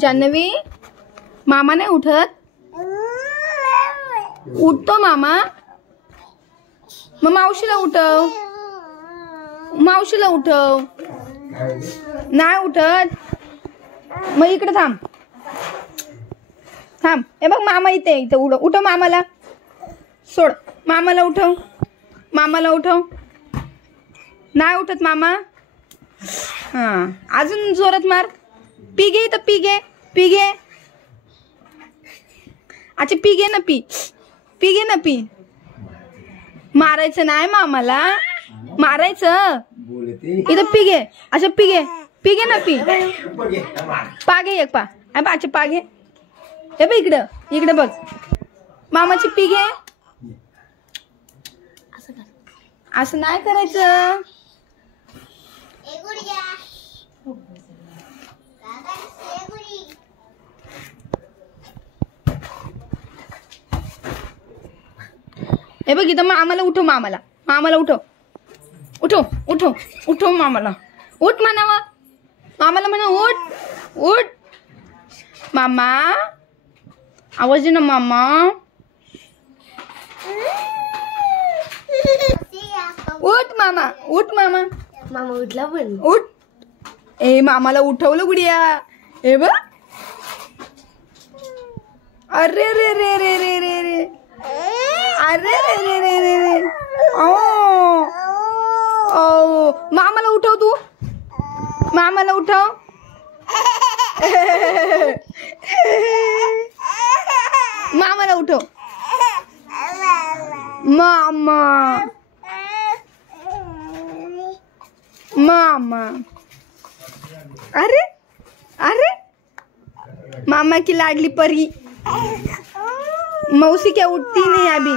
जान्हवी, मामा नाही उठत? उठतो मामा. मग मावशीला उठव, मावशीला उठव. नाही उठत. मग इकडे थांब थांब. हे बघ मामा इथे इथं. उठव मामाला. सोड मामाला. उठव मामाला. उठव. नाही उठत मामा. हा, अजून जोरात मार. पी घे इथं. पी घे. पी घे. अच्छा पी घे ना. पी पी घे ना. पी. मारायचं नाही मामाला. मारायचं इथं. पी घे. अच्छा पी घे. पी घे ना. पी. पा घे एक. पा. अच्छा पा घे. हे बघ इकडं. इकडे बघ. मामाची पी घे. असं नाही करायचं. हे बघ इथं. मामाला उठव. मामाला. मामाला उठव. उठव उठव उठव मामाला. उठ म्हणावं. मामाला म्हणा उठ. उठ मामा. आवाज ना मामा. उठ मामा. उठ मामा. मामा उठला पण. उठ. ए मामाला उठवलं गुडिया. हे बघ. अरे रे रे रे रे रे रे. अरे रे रे रे रे रे. ओ ओ मामाला उठव तू. मामाला उठव. मामाला उठव. मामा. मामा. अरे अरे मामा की लाडली परी. मौसी क्या उठती नहीं अभी.